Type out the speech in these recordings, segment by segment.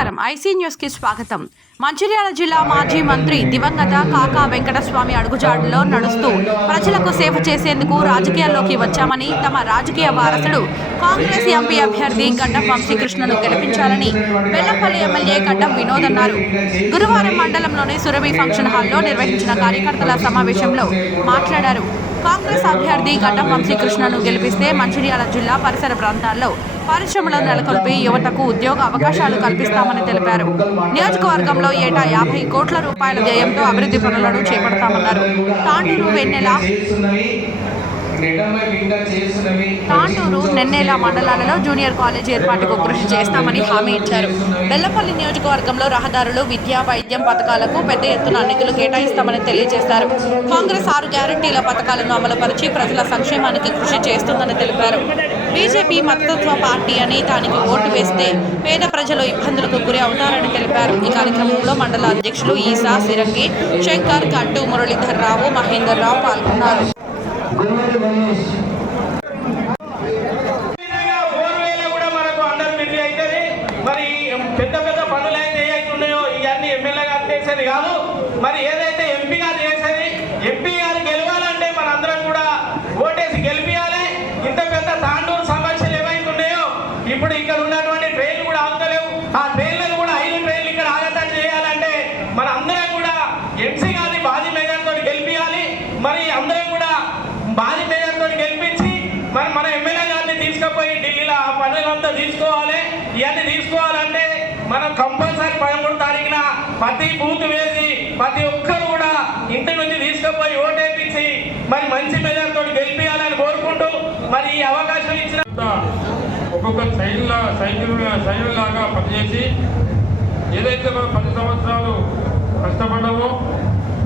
నమస్కారం IC news కి స్వాగతం. మంచిర్యాల జిల్లా మాజీ మంత్రి దివంగత కాకా వెంకటస్వామి అడుగుజాడల్లో నడుస్తూ ప్రజలకు సేవ చేసేందుకు రాజకీయాల్లోకి వచ్చామని, తమ రాజకీయ వారసుడు కాంగ్రెస్ ఎంపీ అభ్యర్థి గడ్డం వంశీకృష్ణను గెలిపించాలని బెల్లంపల్లి ఎమ్మెల్యే గడ్డం వినోద్ అన్నారు. గురువారం మండలంలోని సురభి ఫంక్షన్ హాల్లో నిర్వహించిన కార్యకర్తల సమావేశంలో మాట్లాడారు. కాంగ్రెస్ అభ్యర్థి గడ్డం వంశీకృష్ణను గెలిపిస్తే మంచిర్యాల జిల్లా పరిసర ప్రాంతాల్లో పరిశ్రమలను నెలకొల్పి యువతకు ఉద్యోగ అవకాశాలు కల్పిస్తామని తెలిపారు. నియోజకవర్గంలో ఏటా 50 కోట్ల రూపాయల వ్యయంతో అభివృద్ధి పనులను చేపడతామన్నారు. తాండూరు, నెన్నేల మండలాలలో జూనియర్ కాలేజీ ఏర్పాటుకు కృషి చేస్తామని హామీ ఇచ్చారు. బెల్లంపల్లి నియోజకవర్గంలో రహదారులు, విద్యా, వైద్యం పథకాలకు పెద్ద ఎత్తున నిధులు కేటాయిస్తామని తెలియజేశారు. కాంగ్రెస్ 6 గ్యారంటీల పథకాలను అమలుపరిచి ప్రజల సంక్షేమానికి కృషి చేస్తుందని తెలిపారు. బీజేపీ మతతత్వ పార్టీ అని దానికి ఓటు వేస్తే పేద ప్రజలు ఇబ్బందులకు గురి అవుతారని తెలిపారు. ఈ కార్యక్రమంలో మండల అధ్యక్షులు ఈసా, సిరంగి, శంకర్, కట్టు, మురళీధర్ రావు, మహేందర్ రావు పాల్గొన్నారు. కాదు మరి ఏదైతే ఎంపీ గారు చేసేది, ఎంపీ గారు గెలవాలంటే మనందరం కూడా ఓటేసి గెలిపియాలి. ఇంత పెద్ద తాండూరు సమస్యలు ఏవైతే ఉన్నాయో ఇప్పుడు ఇక్కడ ఉన్నటువంటి ట్రైన్లు కూడా ఆగుతలేవు. ఆ ట్రైన్లను కూడా 5 ట్రైన్లు ఇక్కడ ఆగటాన్ని చేయాలంటే మన అందరం కూడా ఎంసీ గారిని భారీ మెజార్టీతో గెలిపియాలి. మరి అందరం కూడా భారీ మెజార్టీతో గెలిపించి మరి మన ఎమ్మెల్యే గారిని తీసుకుపోయి ఢిల్లీలో ఆ పనులంతా తీసుకోవాలి. ఇవన్నీ తీసుకోవాలంటే మనం కంపల్సరీ 13 తారీఖున ప్రతి బూత్ వేసి ప్రతి ఒక్కరు కూడా ఇంటి నుంచి తీసుకుపోయి ఓటేపించి మరి మంచి మెజార్టీతో గెలిపించాలని కోరుకుంటూ మరి ఈ అవకాశం ఇచ్చిన ఒక్కొక్క సైకిల్ లాగా పనిచేసి ఏదైతే మనం 10 సంవత్సరాలు కష్టపడ్డామో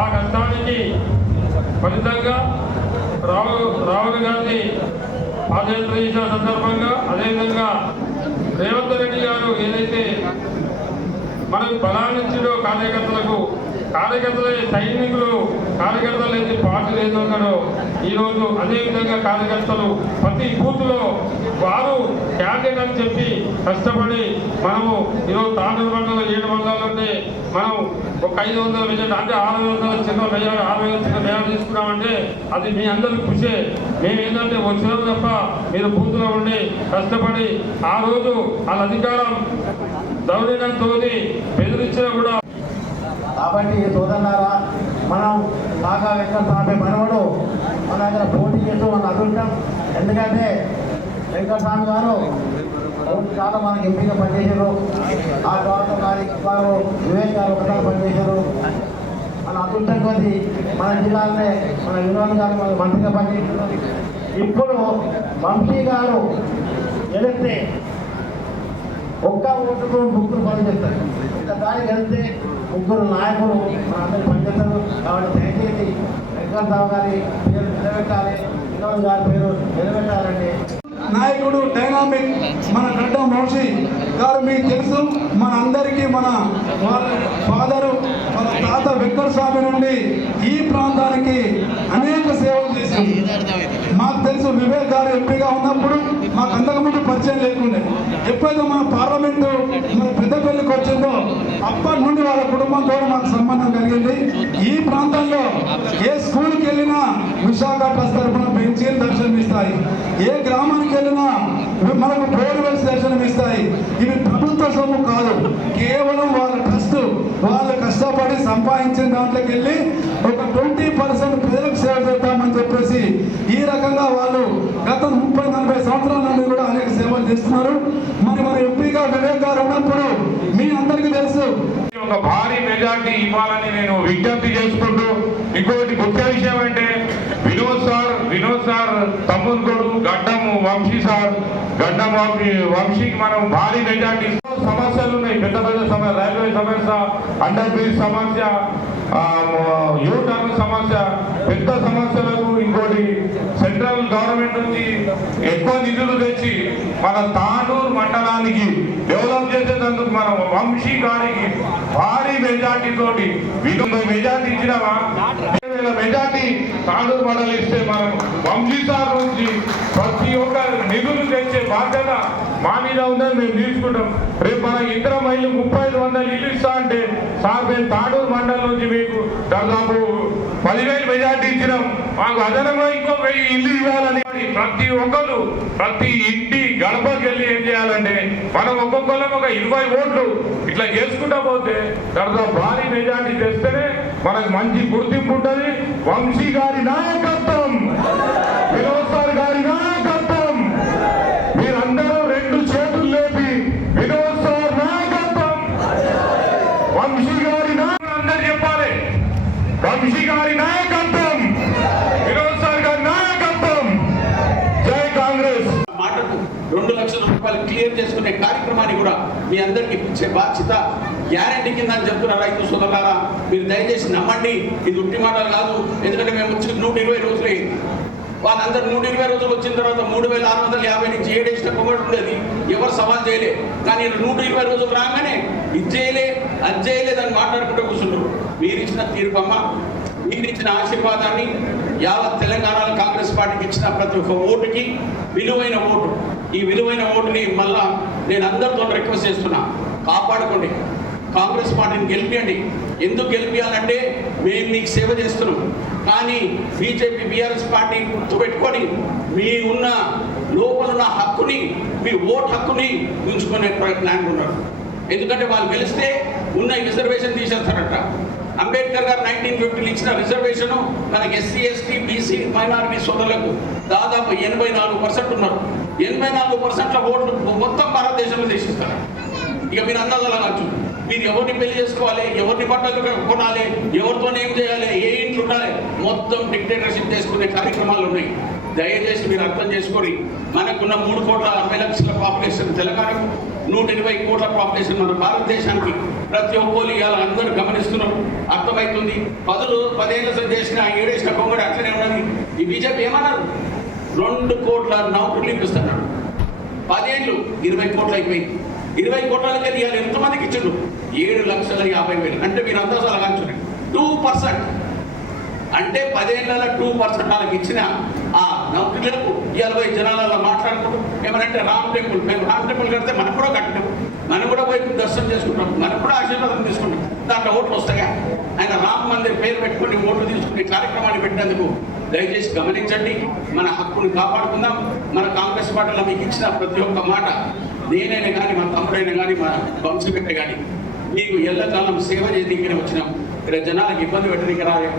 ఆ కష్టానికి ఫలితంగా రాహుల్ గాంధీ పాదయాత్ర చేసిన సందర్భంగా అదేవిధంగా రేవంత్ రెడ్డి గారు ఏదైతే మనకు బలాన్నిచ్చిందో కార్యకర్తల సైనికులు కార్యకర్తలు అయితే పార్టీలు ఏదో ఉన్నాడో ఈరోజు అదేవిధంగా కార్యకర్తలు ప్రతి బూత్లో వారు క్యాండిడేట్ అని చెప్పి కష్టపడి మనము ఈరోజు తాండూరు మండలం 7 మండలాలుంటే మనం ఒక 500 మెజార్టీ అంటే 600 చిన్న మెజార్టీ 600 చిన్న మెజార్టీ తీసుకున్నామంటే అది మీ అందరికీ కృషే. మేము ఏంటంటే వచ్చినాం తప్ప మీరు బూత్లో ఉండి కష్టపడి ఆ రోజు వాళ్ళ అధికారం దౌర్జన్యంతో బెదిరించినా కూడా. కాబట్టి సోదరులారా, మనం కాకా వెంకటస్వామి మనవడు మన దగ్గర పోటీ చేస్తూ మన అదృష్టం. ఎందుకంటే వెంకటస్వామి గారు చాలా మనకి ఎంపీగా పనిచేశారు. ఆ తర్వాత వారు వివేక్ గారు ఒకసారి పనిచేశారు. మన అదృష్టం కొద్ది మన జిల్లాలోనే మన వినోద్ గారు మన మంత్రిగా పనిచేశారు. ఇప్పుడు వంశీ గారు గెలిస్తే ఒక్క ఓటుకు 3 పనిచేస్తారు. ఇంకా దానికి వెళ్తే 3 నాయకులు మన అందరూ పనిచేస్తారు. కాబట్టి దయచేసి వెంకటరావు గారి పేరు నిలబెట్టాలి, వినోద్ గారి పేరు నిలబెట్టాలండి. నాయకుడు డైనామిక్ మన గడ్డం వంశీ గారు మీకు తెలుసు. మన అందరికీ మన ఫాదరు మన తాత వెంకటస్వామి నుండి ఈ ప్రాంతానికి అనేక సేవలు చేశారు. మాకు తెలుసు వివేక్ గారు ఎంపీగా ఉన్నప్పుడు మాకు అంతకుముందు పరిచయం లేకుండే. ఎప్పుడైతే మన పార్లమెంటు మన పెద్దపల్లికి వచ్చిందో అప్పటి నుండి వాళ్ళ కుటుంబంతో మాకు సంబంధం కలిగింది. ఈ ప్రాంతంలో ఏ స్కూల్కి వెళ్ళినా విశాఖ ట్రస్ట్ తరఫున బెంచీలు దర్శనమిస్తాయి. ఏ గ్రామానికి వెళ్ళినా మనకు బోర్వెల్స్ దర్శనమిస్తాయి. ఇవి ప్రభుత్వ సొమ్ము కాదు, కేవలం వాళ్ళ ట్రస్ట్ వాళ్ళు కష్టపడి సంపాదించిన దాంట్లోకి వెళ్ళి ఒక 20% ప్రజలకు సేవ చేద్దామని చెప్పేసి ఈ రకంగా వాళ్ళు గత 30-40 సంవత్సరాల నుండి కూడా అనేక సేవలు చేస్తున్నారు. మరి మన ఎంపీగా వివేక్ గారు ఉన్నప్పుడు మీ అందరికీ తెలుసు ఒక భారీ మెజార్టీ ఇవ్వాలని నేను విజ్ఞప్తి చేసుకుంటూ, ఇంకోటి ముఖ్య విషయం అంటే వినోద్ సార్ తమ్ముడు కొడుకు గడ్డం వంశీకి మనం భారీ మెజార్టీ. సమస్యలు ఉన్నాయి, పెద్ద సమస్య, రైల్వే సమస్య, అండర్ బ్రిడ్జ్ సమస్య, యూటర్న్ సమస్య, పెద్ద సమస్యలకు ఇంకోటి సెంట్రల్ గవర్నమెంట్ నుంచి ఎక్కువ నిధులు తెచ్చి మన తాండూరు మండలానికి డెవలప్ చేసేందుకు మనం వంశీ గారికి భారీ మెజార్టీ తోటి మెజార్టీ ఇచ్చినామా వేల మెజార్టీ తాండూరు మండలి ఇస్తే మనం వంశీసార్ నుంచి ప్రతి ఒక్క నిధులు తెచ్చే బాధ్యత మా మీద ఉందని మేము తీసుకుంటాం. రేపు మన ఇతర మైళ్ళు 3500 ఇల్లు ఇస్తా అంటే సార్ మేము తాండూరు మండలం నుంచి మీకు దాదాపు 10,000 మెజార్టీ ఇచ్చినాం, మాకు అదనంగా ఇంకో 1000 ఇల్లు ఇవ్వాలని ప్రతి ఒక్కరు ప్రతి ఇంటి గడపకి వెళ్ళి ఏం చేయాలంటే మనం ఒక్కొక్కరం ఒక 20 ఓట్లు ఇట్లా చేసుకుంటా పోతే దాదాపు భారీ మెజార్టీ తెస్తేనే మనకు మంచి గుర్తింపు ఉంటుంది. వంశీ గారి నాయకత్వం, వినోద్ సార్ గారి నాయకత్వం, మీరందరూ 2 చేతులు లేపి వినోద్ సార్ నాయకత్వం, వంశీ గారి నాయకత్వం అందరు చెప్పాలి. వంశీ గారి నాయకత్వం, వినోద్ సార్ గారి నాయకత్వం. జై కాంగ్రెస్. మాటకు 2 లక్షల రూపాయలు క్లియర్ చేసుకునే కార్యక్రమాన్ని కూడా మీ అందరికీ ఇచ్చే బాధ్యత గ్యారంటీ కింద అని చెప్తున్న రైతు సోదరులారా, మీరు దయచేసి నమ్మండి. ఇది ఉట్టి మాటలు కాదు. ఎందుకంటే మేము వచ్చి 120 రోజులు అయింది. వాళ్ళందరూ 120 రోజులు వచ్చిన తర్వాత 3650 నుంచి 7 వేసిన పొగడు ఉండేది. ఎవరు సవాల్ చేయలే. కానీ 120 రోజులు రాగానే ఇది చేయలే అది చేయలేదని మాట్లాడుకుంటూ కూర్చుంటారు. మీరు ఇచ్చిన తీర్పమ్మ, మీరు ఇచ్చిన ఆశీర్వాదాన్ని యావత్ తెలంగాణలో కాంగ్రెస్ పార్టీకి ఇచ్చిన ప్రతి ఒక్క ఓటుకి విలువైన ఓటు. ఈ విలువైన ఓటుని మళ్ళా నేను అందరితో రిక్వెస్ట్ చేస్తున్నా, కాపాడుకోండి. కాంగ్రెస్ పార్టీని గెలిపియండి. ఎందుకు గెలిపించాలంటే మేము మీకు సేవ చేస్తున్నాం. కానీ బీజేపీ బీఆర్ఎస్ పార్టీ గుర్తుపెట్టుకొని మీ ఉన్న లోపల ఉన్న హక్కుని, మీ ఓటు హక్కుని ఉంచుకునే ప్లాన్ ఉన్నారు. ఎందుకంటే వాళ్ళు గెలిస్తే ఉన్న రిజర్వేషన్ తీసేస్తారట. అంబేద్కర్ గారు 1950 ఇచ్చిన రిజర్వేషన్ మనకి ఎస్సీ ఎస్టీ బీసీ మైనారిటీ సోదరులకు దాదాపు 84% ఉన్నారు. 84% ఓట్లు మొత్తం భారతదేశంలో తీసిస్తారు. ఇక మీరు అందాజలా కావచ్చు. మీరు ఎవరిని పెళ్లి చేసుకోవాలి, ఎవరిని బట్టలు కొనాలి, ఎవరితో ఏం చేయాలి, ఏ ఇంట్లో ఉండాలి, మొత్తం డిక్టేటర్షిప్ చేసుకునే కార్యక్రమాలు ఉన్నాయి. దయచేసి మీరు అర్థం చేసుకొని మనకున్న 3,60,00,000 పాపులేషన్ తెలంగాణకు, 120 కోట్ల పాపులేషన్ మన భారతదేశానికి ప్రతి ఒక్కరు ఇవాళ అందరూ గమనిస్తున్నారు, అర్థమవుతుంది. 10 ఏళ్ళ చేసిన 7 వేసిన కొంగడు అట్లనే ఉన్నది. ఈ బీజేపీ ఏమన్నారు, 2 కోట్ల నౌకర్లు ఇప్పిస్తున్నాడు. 10 ఏళ్ళు 20 కోట్లు అయిపోయింది. 20 కోట్లకి ఇవాళ ఎంతమందికి ఇచ్చిండు, 7,50,000. అంటే మీరు అంతా సలహాంచుని 2%. అంటే 10 ఏళ్ళ 2% వాళ్ళకి ఇచ్చిన ఆ నౌకర్లకు 40 జనాలలో మాట్లాడుకుంటూ ఏమనంటే రామ్ టెంపుల్, మేము రామ్ టెంపుల్ కడితే మనం కూడా కట్టాం, మనం కూడా పోయి దర్శనం చేసుకుంటాం, మనం కూడా ఆశీర్వాదం తీసుకుంటాం. దాంట్లో ఓట్లు వస్తాయా? ఆయన రామ్ మందిర్ పేరు పెట్టుకుని ఓట్లు తీసుకునే కార్యక్రమాన్ని పెట్టినందుకు దయచేసి గమనించండి. మన హక్కుని కాపాడుకుందాం. మన కాంగ్రెస్ పార్టీలో మీకు ఇచ్చిన ప్రతి ఒక్క మాట నేనైనా కానీ, మా తమ్ముడైనా కానీ, మా వంశపెట్ట కానీ మీకు ఎల్లకాలం సేవ చేయడానికి వచ్చినాం. ఇక్కడ జనాలకు ఇబ్బంది పెట్టడానికి రాలే.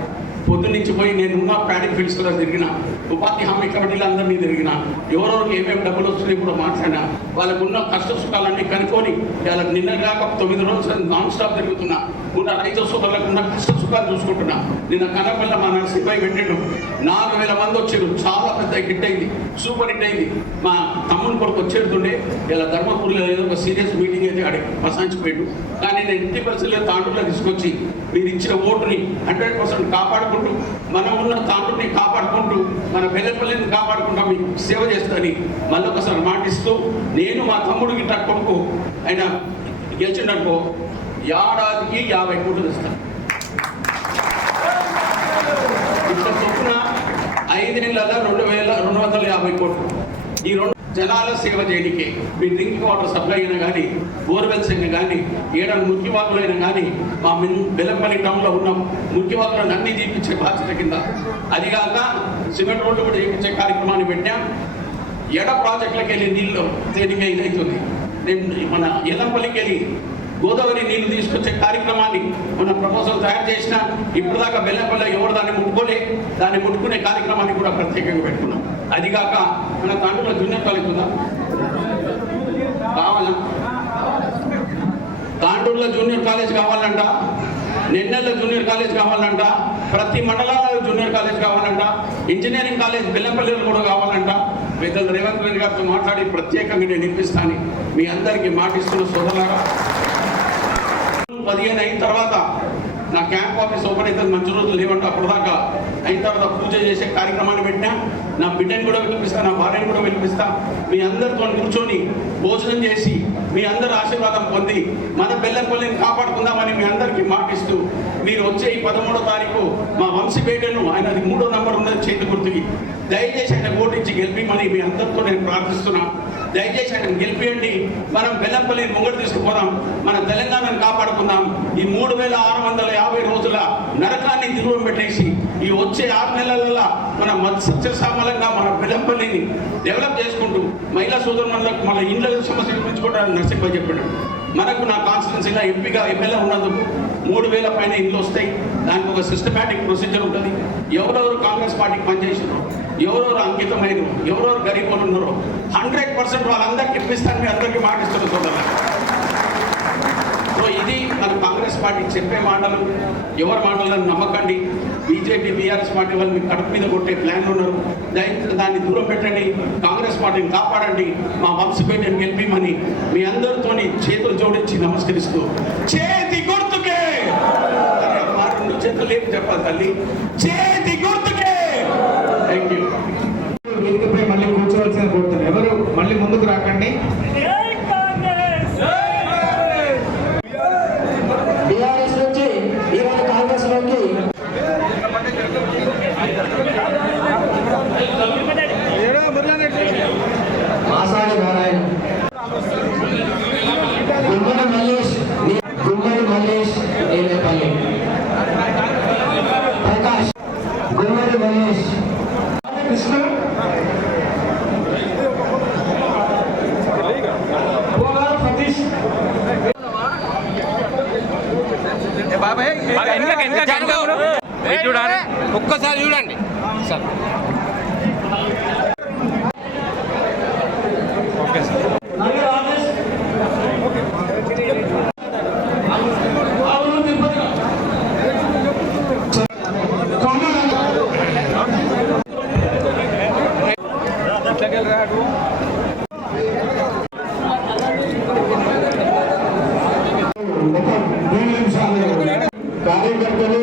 పొద్దు నుంచి పోయి నేనున్న ప్యాడింగ్ ఫీల్డ్స్ కూడా తిరిగిన, ఉపాధి హామీ కమిటీలు అందరినీ తిరిగిన, ఎవరెవరికి ఏమేమి డబ్బులు వస్తున్నాయి కూడా మాట్లాడినా, వాళ్ళకు ఉన్న కష్ట సుఖాలన్నీ కనుక్కొని వాళ్ళకి నిన్న కాక 9 రోజులు నాన్ స్టాప్ తిరుగుతున్నా. ఉన్న రైతు సోదరులకు ఉన్న కష్ట సుఖాలు చూసుకుంటున్నా. నిన్న కనపల్ల మా నరసింహయ్య పెట్టిండు, 4,000 మంది వచ్చారు. చాలా పెద్ద హిట్ అయింది, సూపర్ హిట్ అయింది. మా తమ్ముని కొరకు వచ్చేస్తుండే ఇలా ధర్మపురిలో ఏదో ఒక సీరియస్ మీటింగ్ అయితే అడిగి ప్రశాంతిపోయాడు. కానీ నేను 80% తాండూరులో తీసుకొచ్చి మీరు ఇచ్చిన ఓటుని 100% కాపాడుకుంటూ, మనం ఉన్న తాండూరుని కాపాడుకుంటూ, మన బెల్లపల్లిని కాపాడుకుంటూ మీకు సేవ చేస్తానని మళ్ళీ ఒకసారి మాటిస్తూ, నేను మా తమ్ముడికి కొడుకు ఆయన గెలిచిండనుకో ఏడాదికి 50 కోట్లు ఇస్తాను. ఇట్లా చొప్పున 5 నెలల 2,250 కోట్లు. ఈ 2 జనాల సేవ చేయడానికి మీ డ్రింకింగ్ వాటర్ సప్లై అయినా కానీ, బోర్వెల్స్ అయినా కానీ, ఏడాది ముఖ్య వాకులు అయినా కానీ, మా బెల్లంపల్లి టౌన్లో ఉన్న ముఖ్య వాకులను అన్నీ తీపించే బాధ్యత కింద, అదిగాక సిమెంట్ రోడ్లు కూడా చేయించే కార్యక్రమాన్ని పెట్టాం. ఎడ ప్రాజెక్టులకు వెళ్ళి నీళ్ళు తేలిక ఇదవుతుంది. నేను మన ఎల్లంపల్లికి వెళ్ళి గోదావరి నీళ్లు తీసుకొచ్చే కార్యక్రమాన్ని మన ప్రపోజల్ తయారు చేసిన. ఇప్పుడు దాకా బెల్లంపల్లి ఎవరు దాన్ని ముట్టుకోలే. దాన్ని ముట్టుకునే కార్యక్రమాన్ని కూడా ప్రత్యేకంగా పెట్టుకున్నాం. అదిగాక మన తాండూరులో జూనియర్ కాలేజ్ ఉందా, కావాలా? తాండూరులో జూనియర్ కాలేజ్ కావాలంట, నెన్నెల్లో జూనియర్ కాలేజ్ కావాలంట, ప్రతి మండలాల్లో జూనియర్ కాలేజ్ కావాలంట, ఇంజనీరింగ్ కాలేజ్ బెల్లంపల్లిలో కూడా కావాలంట. పెద్దలు రేవంత్ రెడ్డి గారితో మాట్లాడి ప్రత్యేకంగా నేను నిర్మిస్తాను. మీ అందరికీ మాటిస్తున్న సోదరులారా, 15 అయిన తర్వాత నా క్యాంప్ ఆఫీస్ ఓపెన్ అవుతుంది. మంచి రోజులు లేవంటే అప్పటిదాకా అయిన తర్వాత పూజ చేసే కార్యక్రమాన్ని పెట్టినా. నా బిడ్డని కూడా పిలిపిస్తా, నా భార్యని కూడా పిలిపిస్తా. మీ అందరితో కూర్చొని భోజనం చేసి మీ అందరి ఆశీర్వాదం పొంది మన బెల్లంపల్లిని కాపాడుకుందామని మీ అందరికీ మాటిస్తూ, మీరు వచ్చే ఈ 13వ తారీఖు మా వంశీపేటను ఆయనది 3వ నంబర్ ఉన్నది చేతి గుర్తుకి దయచేసి ఆయన ఓటించి గెలిపిమని మీ అందరితో నేను ప్రార్థిస్తున్నా. దయచేసి ఆయన గెలిపియండి. మనం బెల్లంపల్లిని ముంగడు తీసుకుపోదాం, మన తెలంగాణను కాపాడుకుందాం. ఈ 3650 రోజుల నరకాన్ని తిరుగు పెట్టేసి ఈ వచ్చే 6 నెలల మన సత్యసామలంగా మన బెల్లంపల్లిని డెవలప్ చేసుకుంటూ మహిళా సోదరులకు మన ఇండ్ల సమస్యల గురించి కూడా నరసింహ చెప్పాడు. మనకు నా కాన్స్టిట్యున్సీగా ఎంపీగా ఎమ్మెల్యే ఉన్నందుకు 3000 పైన ఇండ్లు వస్తాయి. దానికి ఒక సిస్టమేటిక్ ప్రొసీజర్ ఉంటుంది. ఎవరెవరు కాంగ్రెస్ పార్టీకి పనిచేసినారో, ఎవరెవరు అంకితమైనరు, ఎవరెవరు గరీబులు ఉన్నారో 100% వాళ్ళందరికీ ఇప్పిస్తాను. మీ అందరికీ మాటిస్తున్నారు సోదరులు. సో ఇది మన కాంగ్రెస్ పార్టీ చెప్పే మాటలు, ఎవరి మాటలను నమ్మకండి. బీజేపీ బీఆర్ఎస్ పార్టీ వాళ్ళు మీకు కడుపు మీద కొట్టే ప్లాన్లు ఉన్నారు. దాన్ని దూరం పెట్టండి, కాంగ్రెస్ పార్టీని కాపాడండి, మా వంశపేటని గెలిపిమని మీ అందరితోని చేతులు జోడించి నమస్కరిస్తూ చేతి గుర్తుకే మా 2 చేతులు లేపి చెప్పాలి తల్లి, చేతి గుర్తుకే. Thank you. వేదికపై మళ్ళీ కూర్చోవలసిన కోరుతున్నాను. ఎవరు మళ్ళీ ముందుకు రాకండి. టీఆర్ఎస్ నుంచి ఈరోజు కాంగ్రెస్ లోకి మాసాడి నారాయణ, గుమ్మడి మల్లేష్ నేనేపల్లి, ప్రకాష్ గుమ్మడి మల్లేష్, కృష్ణ సతీష్, ఒక్కసారి చూడండి సార్. కార్యకర్తలు